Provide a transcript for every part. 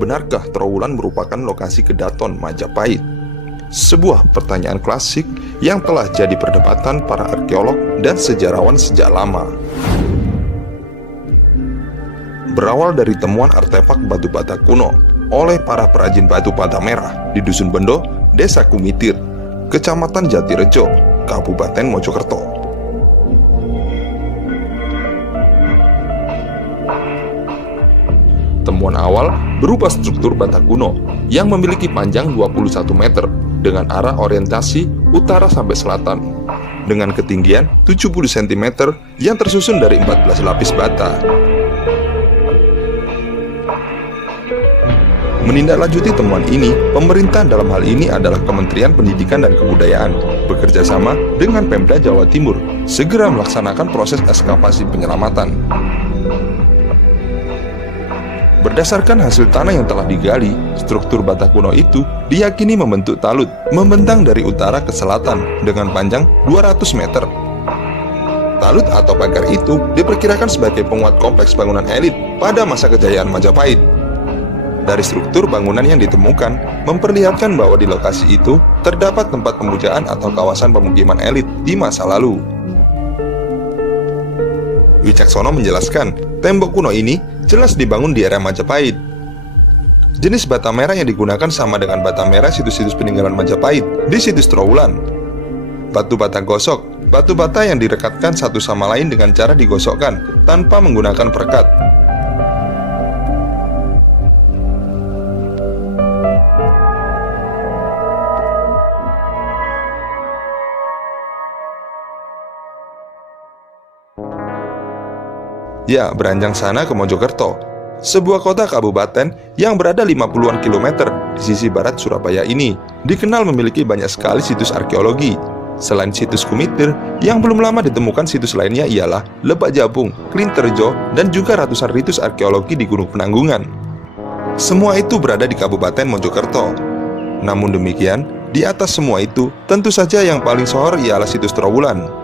benarkah Trowulan merupakan lokasi Kedaton Majapahit? Sebuah pertanyaan klasik yang telah jadi perdebatan para arkeolog dan sejarawan sejak lama. Berawal dari temuan artefak batu bata kuno oleh para perajin batu bata merah di Dusun Bendo, Desa Kumitir, Kecamatan Jatirejo, Kabupaten Mojokerto. Temuan awal berupa struktur bata kuno yang memiliki panjang 21 meter dengan arah orientasi utara sampai selatan dengan ketinggian 70 cm yang tersusun dari 14 lapis bata. Menindaklanjuti temuan ini, pemerintah dalam hal ini adalah Kementerian Pendidikan dan Kebudayaan bekerja sama dengan Pemda Jawa Timur segera melaksanakan proses ekskavasi penyelamatan. Berdasarkan hasil tanah yang telah digali, struktur bata kuno itu diyakini membentuk talut membentang dari utara ke selatan dengan panjang 200 meter. Talut atau pagar itu diperkirakan sebagai penguat kompleks bangunan elit pada masa kejayaan Majapahit. Dari struktur bangunan yang ditemukan, memperlihatkan bahwa di lokasi itu terdapat tempat pemujaan atau kawasan pemukiman elit di masa lalu. Wicaksono menjelaskan, tembok kuno ini jelas dibangun di era Majapahit. Jenis bata merah yang digunakan sama dengan bata merah situs-situs peninggalan Majapahit di situs Trowulan. Batu bata gosok, batu bata yang direkatkan satu sama lain dengan cara digosokkan tanpa menggunakan perekat. Ya, beranjang sana ke Mojokerto, sebuah kota kabupaten yang berada 50-an kilometer di sisi barat Surabaya ini, dikenal memiliki banyak sekali situs arkeologi. Selain situs Kumitir, yang belum lama ditemukan situs lainnya ialah Lebak Jabung, Klinterjo, dan juga ratusan ritus arkeologi di Gunung Penanggungan. Semua itu berada di Kabupaten Mojokerto. Namun demikian, di atas semua itu, tentu saja yang paling sohor ialah situs Trowulan.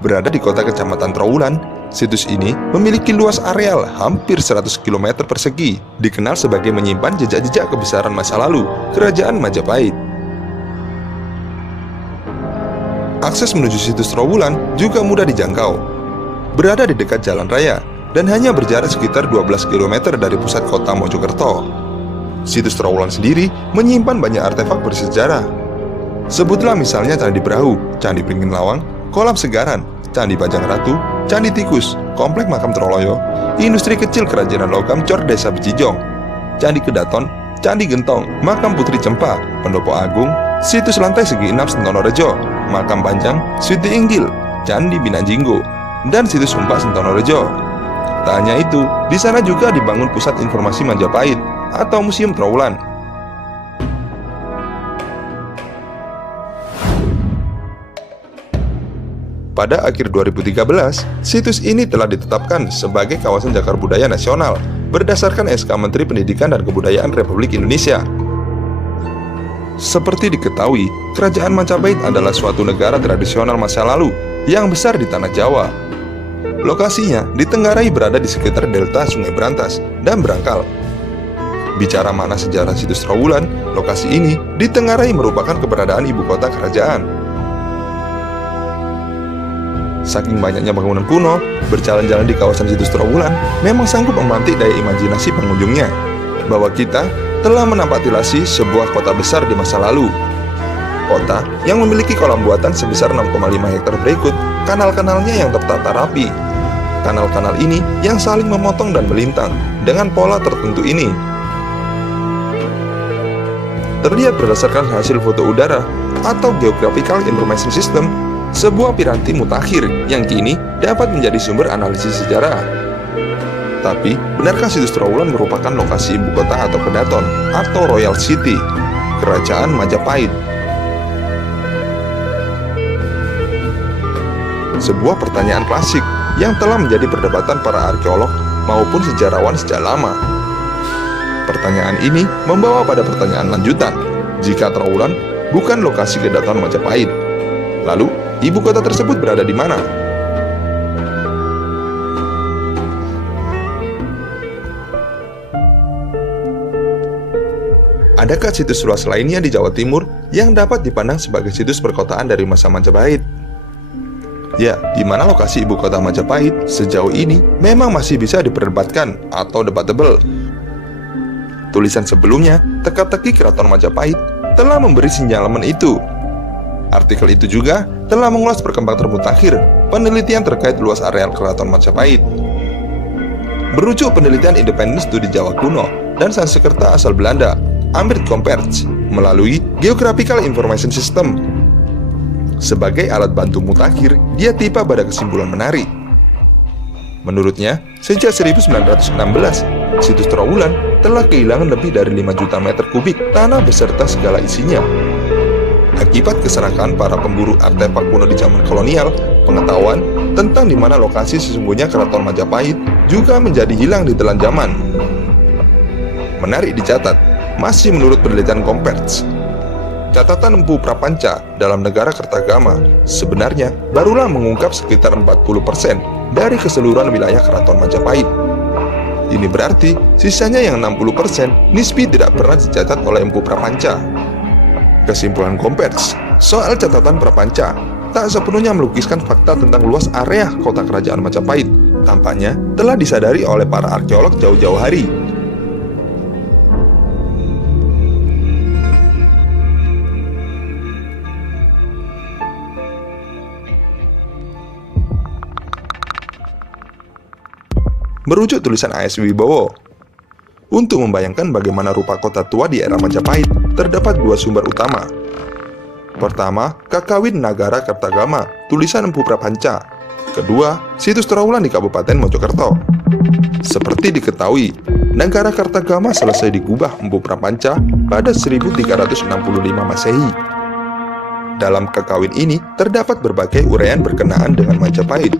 Berada di kota kecamatan Trowulan, situs ini memiliki luas areal hampir 100 km persegi, dikenal sebagai menyimpan jejak-jejak kebesaran masa lalu Kerajaan Majapahit. Akses menuju situs Trowulan juga mudah dijangkau. Berada di dekat jalan raya dan hanya berjarak sekitar 12 km dari pusat kota Mojokerto. Situs Trowulan sendiri menyimpan banyak artefak bersejarah. Sebutlah misalnya Candi Brahu, Candi Beringin Lawang, Kolam Segaran, Candi Bajang Ratu, Candi Tikus, Komplek Makam Troloyo, Industri Kecil Kerajinan Logam Cor Desa Bejijong, Candi Kedaton, Candi Gentong, Makam Putri Cempa, Pendopo Agung, Situs Lantai Segi 6 Sentono Rejo, Makam Panjang, Siti Inggil, Candi Binanjinggo, dan Situs Sumpa Sentono Rejo. Tak hanya itu, di sana juga dibangun Pusat Informasi Majapahit atau Museum Trowulan. Pada akhir 2013, situs ini telah ditetapkan sebagai kawasan cagar budaya nasional berdasarkan SK Menteri Pendidikan dan Kebudayaan Republik Indonesia. Seperti diketahui, Kerajaan Majapahit adalah suatu negara tradisional masa lalu yang besar di tanah Jawa. Lokasinya ditenggarai berada di sekitar delta Sungai Brantas dan Brangkal. Bicara makna sejarah situs Trowulan, lokasi ini ditenggarai merupakan keberadaan ibu kota kerajaan. Saking banyaknya bangunan kuno, berjalan-jalan di kawasan situs Trowulan memang sanggup memantik daya imajinasi pengunjungnya bahwa kita telah menampak-tilasi sebuah kota besar di masa lalu. Kota yang memiliki kolam buatan sebesar 6,5 hektar berikut kanal-kanalnya yang tertata rapi. Kanal-kanal ini yang saling memotong dan melintang dengan pola tertentu ini terlihat berdasarkan hasil foto udara atau Geographical Information System, sebuah piranti mutakhir yang kini dapat menjadi sumber analisis sejarah. Tapi, benarkah situs Trowulan merupakan lokasi ibu kota atau Kedaton atau Royal City, Kerajaan Majapahit? Sebuah pertanyaan klasik yang telah menjadi perdebatan para arkeolog maupun sejarawan sejak lama. Pertanyaan ini membawa pada pertanyaan lanjutan. Jika Trowulan bukan lokasi Kedaton Majapahit, lalu ibu kota tersebut berada di mana? adakah situs luas lainnya di Jawa Timur yang dapat dipandang sebagai situs perkotaan dari masa Majapahit? Ya, di mana lokasi ibu kota Majapahit sejauh ini memang masih bisa diperdebatkan atau debatable. Tulisan sebelumnya, teka-teki Keraton Majapahit, telah memberi sinyalemen itu. Artikel itu juga telah mengulas perkembangan termutakhir penelitian terkait luas areal Keraton Majapahit. Merujuk penelitian independen studi Jawa kuno dan Sanskerta asal Belanda, Amrit Comperts, melalui Geographical Information System. Sebagai alat bantu mutakhir, dia tiba pada kesimpulan menarik. Menurutnya, sejak 1916, situs Trowulan telah kehilangan lebih dari 5 juta meter kubik tanah beserta segala isinya. Akibat keserakahan para pemburu artefak kuno di zaman kolonial, pengetahuan tentang di mana lokasi sesungguhnya Keraton Majapahit juga menjadi hilang di telan zaman. Menarik dicatat, masih menurut penelitian Comperts, catatan Empu Prapanca dalam negara Kertagama sebenarnya barulah mengungkap sekitar 40% dari keseluruhan wilayah Keraton Majapahit. Ini berarti sisanya yang 60% nisbi tidak pernah dicatat oleh Empu Prapanca. Kesimpulan Comperts soal catatan Prapanca tak sepenuhnya melukiskan fakta tentang luas area kota kerajaan Majapahit. Tampaknya telah disadari oleh para arkeolog jauh-jauh hari. Merujuk tulisan A.S. Wibowo, untuk membayangkan bagaimana rupa kota tua di era Majapahit, terdapat 2 sumber utama. Pertama, Kakawin Nagara Kertagama, tulisan Empu Prapanca. Kedua, situs Trowulan di Kabupaten Mojokerto. Seperti diketahui, Nagara Kertagama selesai digubah Empu Prapanca pada 1365 Masehi. Dalam Kakawin ini terdapat berbagai uraian berkenaan dengan Majapahit.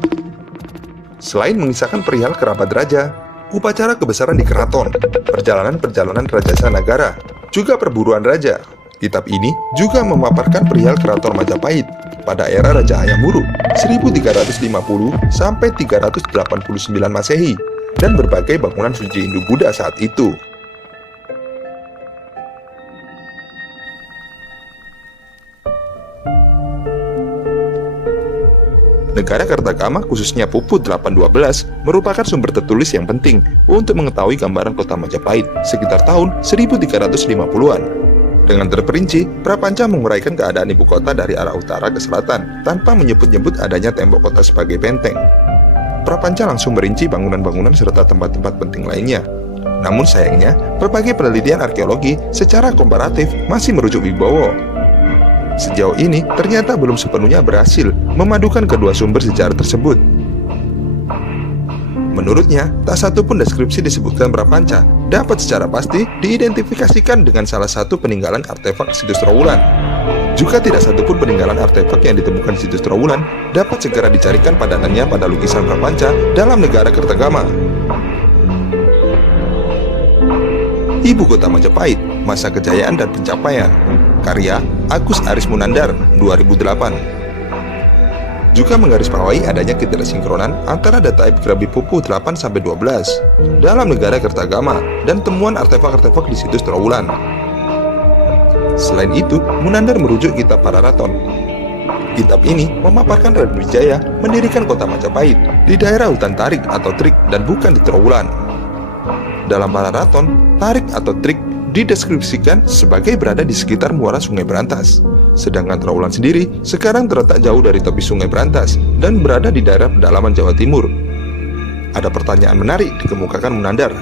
Selain mengisahkan perihal kerabat raja, upacara kebesaran di keraton, perjalanan-perjalanan Rajasa Nagara, juga perburuan raja, kitab ini juga memaparkan perihal Keraton Majapahit pada era Raja Hayam Wuruk 1350 sampai 389 Masehi dan berbagai bangunan suci Hindu-Buddha saat itu. Negara Kertagama khususnya Puput 812 merupakan sumber tertulis yang penting untuk mengetahui gambaran kota Majapahit sekitar tahun 1350-an. Dengan terperinci, Prapanca menguraikan keadaan ibu kota dari arah utara ke selatan tanpa menyebut-nyebut adanya tembok kota sebagai benteng. Prapanca langsung merinci bangunan-bangunan serta tempat-tempat penting lainnya. Namun sayangnya, berbagai penelitian arkeologi secara komparatif masih merujuk Wibowo. Sejauh ini, ternyata belum sepenuhnya berhasil memadukan kedua sumber sejarah tersebut. Menurutnya, tak satu pun deskripsi disebutkan Prapanca dapat secara pasti diidentifikasikan dengan salah satu peninggalan artefak situs Trowulan. Juga tidak satu pun peninggalan artefak yang ditemukan di situs Trowulan dapat segera dicarikan padanannya pada lukisan Prapanca dalam negara Kertagama. Ibu Kota Majapahit, Masa Kejayaan dan Pencapaian, karya Agus Aris Munandar, 2008. Juga menggarisbawahi adanya ketidaksinkronan antara data epigrafi Pupu 8-12 dalam negara Kertagama dan temuan artefak-artefak di situs Trowulan. Selain itu, Munandar merujuk kitab Pararaton. Kitab ini memaparkan Raden Wijaya mendirikan kota Majapahit di daerah hutan Tarik atau Trik dan bukan di Trowulan. Dalam Pararaton, Tarik atau Trik dideskripsikan sebagai berada di sekitar muara Sungai Berantas. Sedangkan Trowulan sendiri sekarang terletak jauh dari tepi Sungai Berantas dan berada di daerah pedalaman Jawa Timur. Ada pertanyaan menarik dikemukakan Munandar,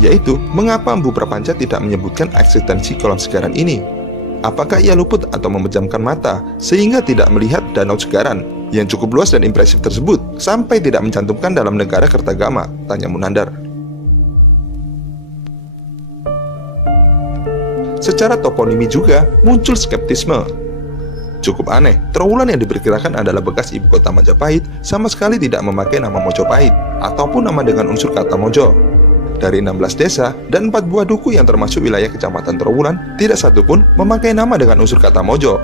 yaitu mengapa Empu Prapanca tidak menyebutkan eksistensi kolam Segaran ini? Apakah ia luput atau memejamkan mata sehingga tidak melihat Danau Segaran yang cukup luas dan impresif tersebut sampai tidak mencantumkan dalam negara Kertagama? Tanya Munandar. Secara toponimi juga muncul skeptisme. Cukup aneh, Trowulan yang diperkirakan adalah bekas ibu kota Majapahit sama sekali tidak memakai nama Mojopahit ataupun nama dengan unsur kata Mojo. Dari 16 desa dan 4 buah duku yang termasuk wilayah kecamatan Trowulan, tidak satu pun memakai nama dengan unsur kata Mojo.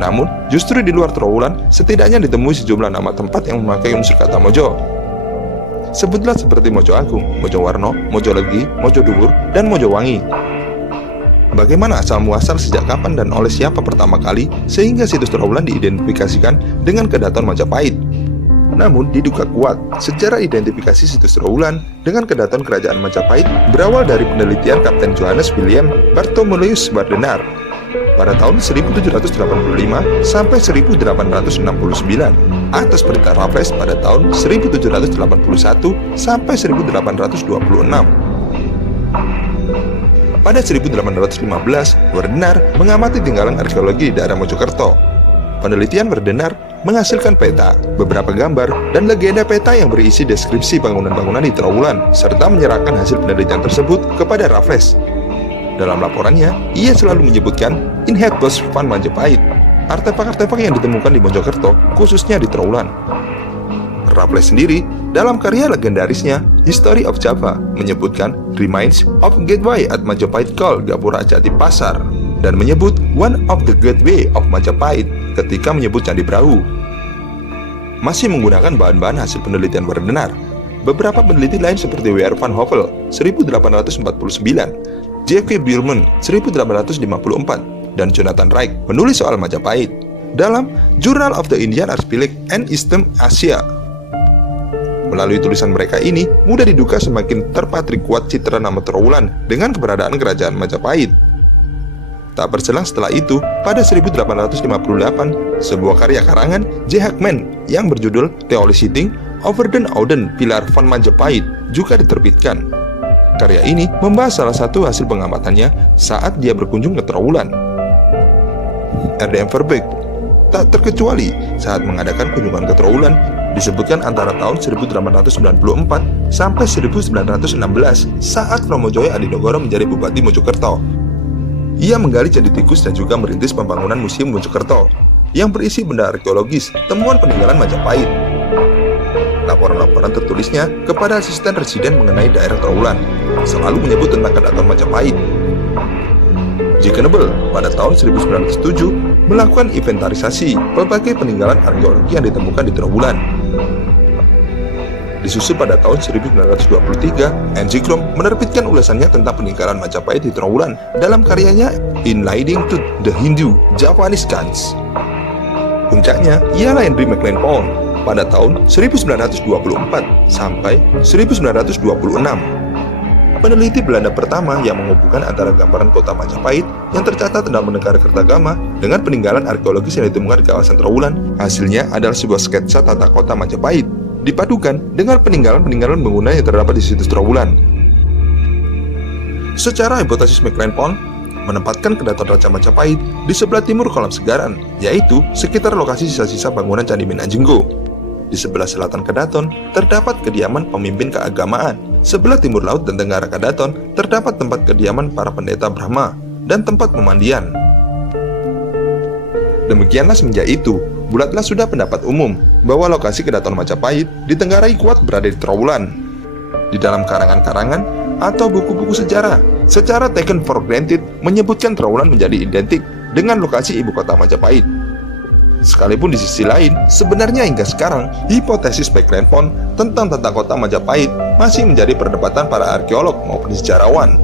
Namun, justru di luar Trowulan, setidaknya ditemui sejumlah nama tempat yang memakai unsur kata Mojo. Sebutlah seperti Mojo Agung, Mojo Warno, Mojo Legi, Mojo Dhuwur, dan Mojo Wangi. bagaimana asal-muasal sejak kapan dan oleh siapa pertama kali sehingga situs Trawulan diidentifikasikan dengan Kedaton Majapahit. Namun diduga kuat, sejarah identifikasi situs Trawulan dengan Kedaton Kerajaan Majapahit berawal dari penelitian Kapten Johannes William Bartholomeus Wardenar pada tahun 1785 sampai 1869 atas perintah Raffles pada tahun 1781 sampai 1826. Pada 1815, Wardenar mengamati tinggalan arkeologi di daerah Mojokerto. Penelitian Wardenar menghasilkan peta, beberapa gambar, dan legenda peta yang berisi deskripsi bangunan-bangunan di Trawulan, serta menyerahkan hasil penelitian tersebut kepada Raffles. Dalam laporannya, ia selalu menyebutkan Inheritance Van Majapahit, artefak-artefak yang ditemukan di Mojokerto, khususnya di Trawulan. Raffles sendiri, dalam karya legendarisnya History of Java, menyebutkan Remains of Gateway at Majapahit called Gapura Jati Pasar, dan menyebut One of the Gateway of Majapahit ketika menyebut Candi Brahu. Masih menggunakan bahan-bahan hasil penelitian Wardenar, beberapa peneliti lain seperti W.R. van Hovel 1849, J.K. Bierman 1854, dan Jonathan Wright menulis soal Majapahit dalam Journal of the Indian Archipelago and Eastern Asia. Melalui tulisan mereka ini, mudah diduga semakin terpatri kuat citra nama Trawulan dengan keberadaan kerajaan Majapahit. Tak berselang setelah itu, pada 1858, sebuah karya karangan J. Hackman yang berjudul Theory Sitting Over den Ouden Pilar van Majapahit juga diterbitkan. Karya ini membahas salah satu hasil pengamatannya saat dia berkunjung ke Trawulan. R.D.M. Verbeek tak terkecuali saat mengadakan kunjungan ke Trawulan, disebutkan antara tahun 1894 sampai 1916 saat Romo Joyo Adinegoro menjadi Bupati Mojokerto. Ia menggali candi tikus dan juga merintis pembangunan Museum Mojokerto yang berisi benda arkeologis temuan peninggalan Majapahit. Laporan-laporan tertulisnya kepada asisten residen mengenai daerah Trawulan selalu menyebut tentang Kedaton Majapahit. J. Knebel pada tahun 1907 melakukan inventarisasi berbagai peninggalan arkeologi yang ditemukan di Trawulan. Disusul pada tahun 1923, N.G. Krom menerbitkan ulasannya tentang peninggalan Majapahit di Trawulan dalam karyanya In Leading to the Hindu-Japanese Khans. Puncaknya ialah Henry McLean-Pound pada tahun 1924 sampai 1926. Peneliti Belanda pertama yang menghubungkan antara gambaran kota Majapahit yang tercatat dalam negara Kertagama dengan peninggalan arkeologis yang ditemukan di kawasan Trawulan. Hasilnya adalah sebuah sketsa tata kota Majapahit dipadukan dengan peninggalan-peninggalan bangunan yang terdapat di situs Trawulan. Secara hipotesis McLean-Pound menempatkan Kedaton Raja Majapahit di sebelah timur kolam Segaran, yaitu sekitar lokasi sisa-sisa bangunan Candi Minanjenggo. Di sebelah selatan Kedaton terdapat kediaman pemimpin keagamaan. Sebelah timur laut dan tenggara Kedaton terdapat tempat kediaman para pendeta Brahma dan tempat pemandian. Demikianlah semenjak itu, bulatlah sudah pendapat umum bahwa lokasi Kedaton Majapahit ditenggarai kuat berada di Trawulan. Di dalam karangan-karangan atau buku-buku sejarah, secara taken for granted menyebutkan Trawulan menjadi identik dengan lokasi ibu kota Majapahit. Sekalipun di sisi lain, sebenarnya hingga sekarang, hipotesis McLean-Pound tentang tata kota Majapahit masih menjadi perdebatan para arkeolog maupun sejarawan.